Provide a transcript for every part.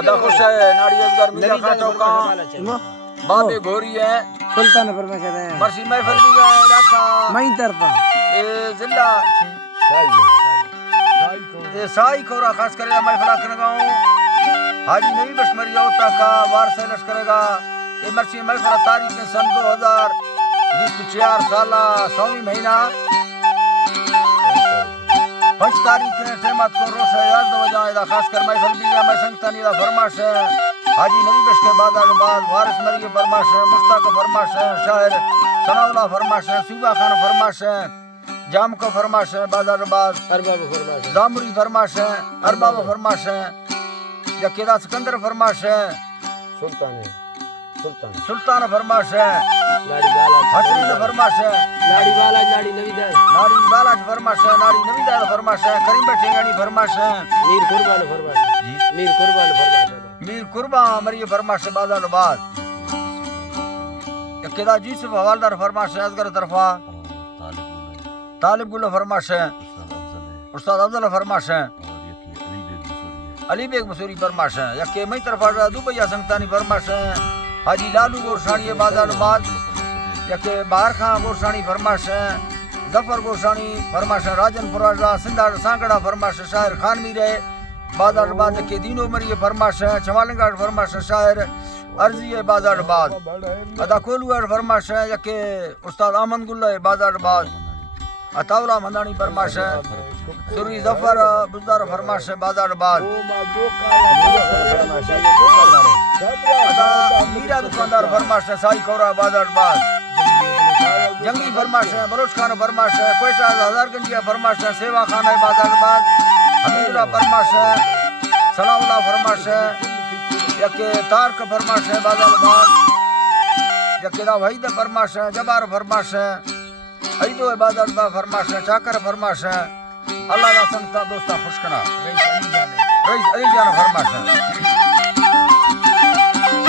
अदा खुश है नारियल गर्मी का खाटो का बाबे घोरी है सुल्तान फरमाशा है मर्सी महफिल भी गए रखा मई तरफा ए जिला ए साई कोरा खास करेगा महफिल कर गाऊं हाजी नबी बशमरी औता का वार से लश करेगा ए मर्सी महफिल तारीख सन 2024 साला 100वीं महीना 5 तारीख ने टेमत को रोश याद वजाएदा खास कर महफिल भी या मैं संगतानी दा फरमाश है हाजी नबी बश के बाद वारिस मरी फरमाश है मुश्ताक फरमाश है शायर सनाउल्लाह फरमाश है सूबा खान फरमाश है जाम को फरमाश है बाजार बाद अरबाब फरमाश जामुरी फरमाश है अरबाब फरमाश है या केदा सिकंदर फरमाश है सुल्तान फरमाश है लाड़ी बाला हसन फरमाश है लाड़ी बाला लाड़ी नवीदास नारी बालाज फरमाश है नारी नवीदास फरमाश है करीम बठेंगानी फरमाश है मीर कुर्बान फरमाश जी मीर कुर्बान फरमाश मीर कुर्बा मरी फरमाश है बाजार बाद या केदा यूसुफ हवालदार फरमाश है असगर तरफा तालिब गुल फरमाश है उस्ताद अफजल फरमाश है अली बेग मसूरी फरमाश है या के मई तरफा दुबैया संगतानी फरमाश है हाजी लालू गोरसानी बाजार बाद या के बाहर खां गोरसानी फरमाश है जफर गोरसानी फरमाश है राजन फराजा सिंधाड़ सांगड़ा फरमाश है शायर खान मीर है बाजार बाद के दीनो मरी फरमाश है चमालंगाड़ फरमाश है शायर अर्जी है बाजार बाद अदा कोलुआड़ फरमाश है या के उस्ताद अमन गुल है बाजार बाद अतावला मंदानी फरमाश है सुरी जफर बुज़दार फरमाश है बाजार बाद मीरा दुकानदार फरमाश है साई कोरा बाजार बाद जंगी फरमाश है बलोच खान फरमाश है कोयटा हजारगंजिया फरमाश है सेवा खान है बाजार बाद हमीदुल्लाह फरमाश है सलाउल्लाह फरमाश है यके तारक फरमाश है बाजार बाद यके दा वहीद फरमाश है जबार फरमाश है ऐदो बाजार बाद फरमाश है चाकर फरमाश है अल्लाह दा संगता दोस्ता खुशकना रईस अली जान फरमाश है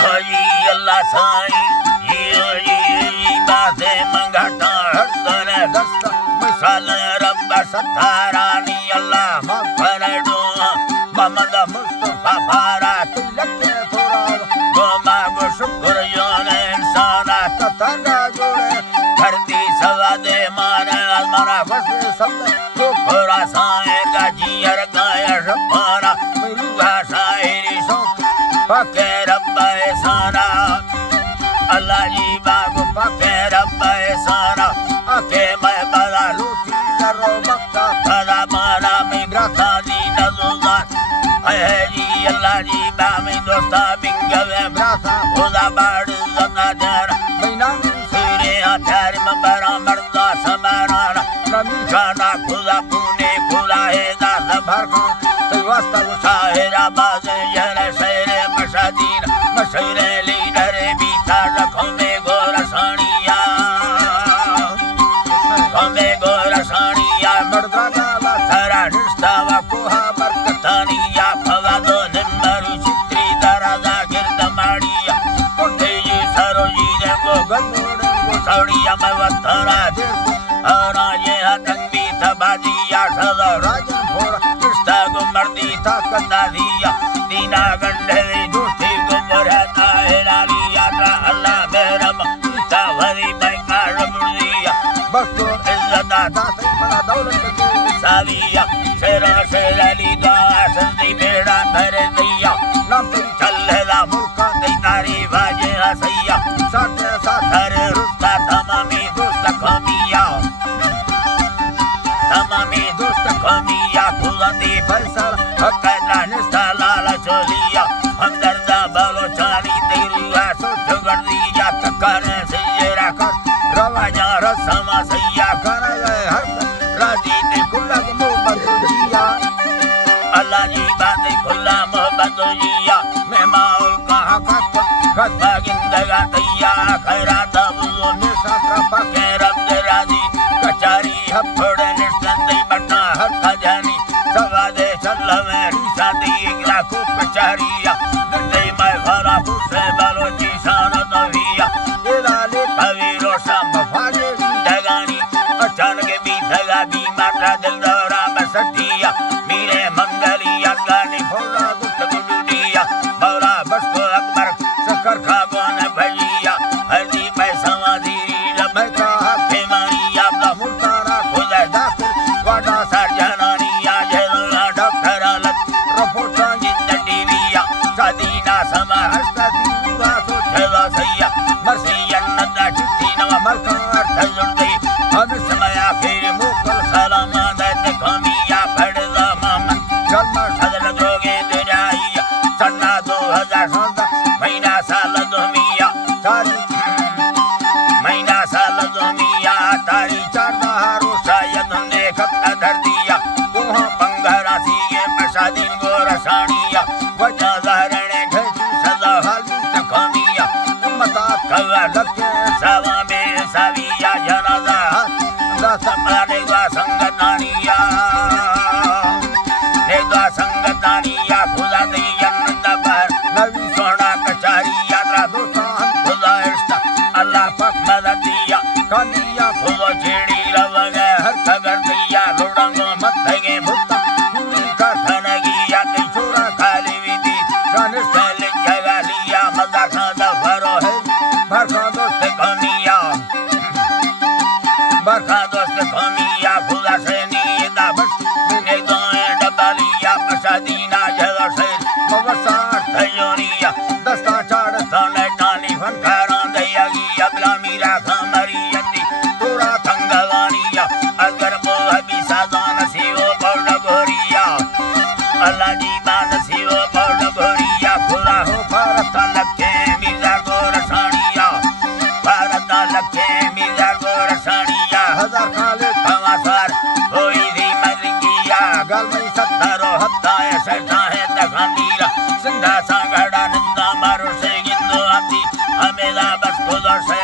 हाजी अल्लाह साईं ये बाजे मंगटा हर दस्त मिसाल रब सतारानी अल्लाह मफरदो मोहम्मद मुस्तफा फारा तिलक थोड़ा गोमा गो शुक्र योने इंसाना तंगा जोड़े धरती सवा दे मारे अलमरा बस सब तो खोरा साए का जियर गाया रब्बाना रूहा शायरी शौक पके रब्बा सारा अल्लाह जी बागो पके रब्बा सारा आके मैं बड़ा लूटी करो मक्का भला मारा में ब्रता दी नजुजा है जी अल्लाह जी बामी दोस्ता बिंगवे ब्रासा खुदा बाड़ ज़ना जर मैनांग सूरे हथार में बड़ा मर्दा समाराना नमी खाना खुदा पुने खुदा है दास भर खां तो वास्ता शाहिरा बाज़ यह शेर मशादीन मशहूर लीडर बीता रखों में गोरसानिया में गोरसानिया मर्दा गाला सारा रिश्ता व कुहा बरकतानिया फवादो निम्बरू चित्री दराजा गिरद माड़िया कुंडे जी सरो जी रे वो गंदोड़े गो सौड़िया में वतरा दे और ये हतंगी तबादिया सदा राजन फोड़ा रिश्ता को मर्दी ताकत दिया दीना गंडे दोस्ती को मरता है नालिया अल्लाह मेरा मस्ता भरी बैंका रबुदिया बस तो इज्जत दादा से बड़ा दौलत के साविया शेरा शेराली दा संदी बेड़ा भर दिया नाम तेरी चल्लेला मुल्का दे तारी वाजे हसैया साथ साथ हर रुस्ता तमामी दोस्त कमिया तमामी दोस्त कमिया खुलंदी फैसल हकदा निस्ता लाला चोलिया हमदर्दा बलोचानी तेरी सोच गर्दिया तकर से रखत रवाजा रसमा सैया कर गए हर राजी ते कुल्ला को मोहब्बत दिया अल्लाह जी बातें खुला मोहब्बत जिया मैं माउल कहा खत भागिंदगा तैया खैरात बुजो निशात्रा पके रब दे राजी कचारी हफड़े निस्तंदी बटा हर खजानी सवा दे चल में रिसा दी लाखो कचारिया दे मैं भरा फुसे बालोची शान दविया ये लाले अवीरो शाम फागे दगानी अचानक भी दगा भी मारा दिल दौरा बसटिया मेरे मंगलिया गानी फोड़ा गुट गुडिया रसानिया वजा जहरने घटी सदा हाल तकमिया उम्मता कवा लके सवा में सविया जनाजा दा समाने दा संगतानिया ने दा संगतानिया खुदा दी जन्नत पर नबी सोना कचारिया दा दोस्तान खुदा इश्क अल्लाह पाक मदद दिया कानिया खुदा छेड़ी लवगे हर खबर दिया लोडंगो मत लगे भुत्ता कुड़ी का खनगिया ते छोरा खाली विधि जान से जगह लिया मजा खादा भरो है भरखा दोस्त कमिया बरखा दोस्त कमिया खुदा से नीदा बस ने दोए डबलिया पशादीना जगह से मवसार थयोरिया दस्ता चाड़ साने टाली फनकारा दयागी अबला मीरा खमरी यंदी तोरा तंगवानिया अगर वो अभी साजान सीओ बड़ गोरिया अल्लाह जी मान सीओ बड़ गोरिया खुदा हो भारत लखे मिर्जा गोरसानिया भारत लखे मिर्जा गोरसानिया हजार खाले हवासार होई दी मलिकिया गल में सत्तरो हत्ता ऐसे है तखंडीरा सिंधा सांगड़ा नंदा मारो से गिंदो आती हमें बस खुदा से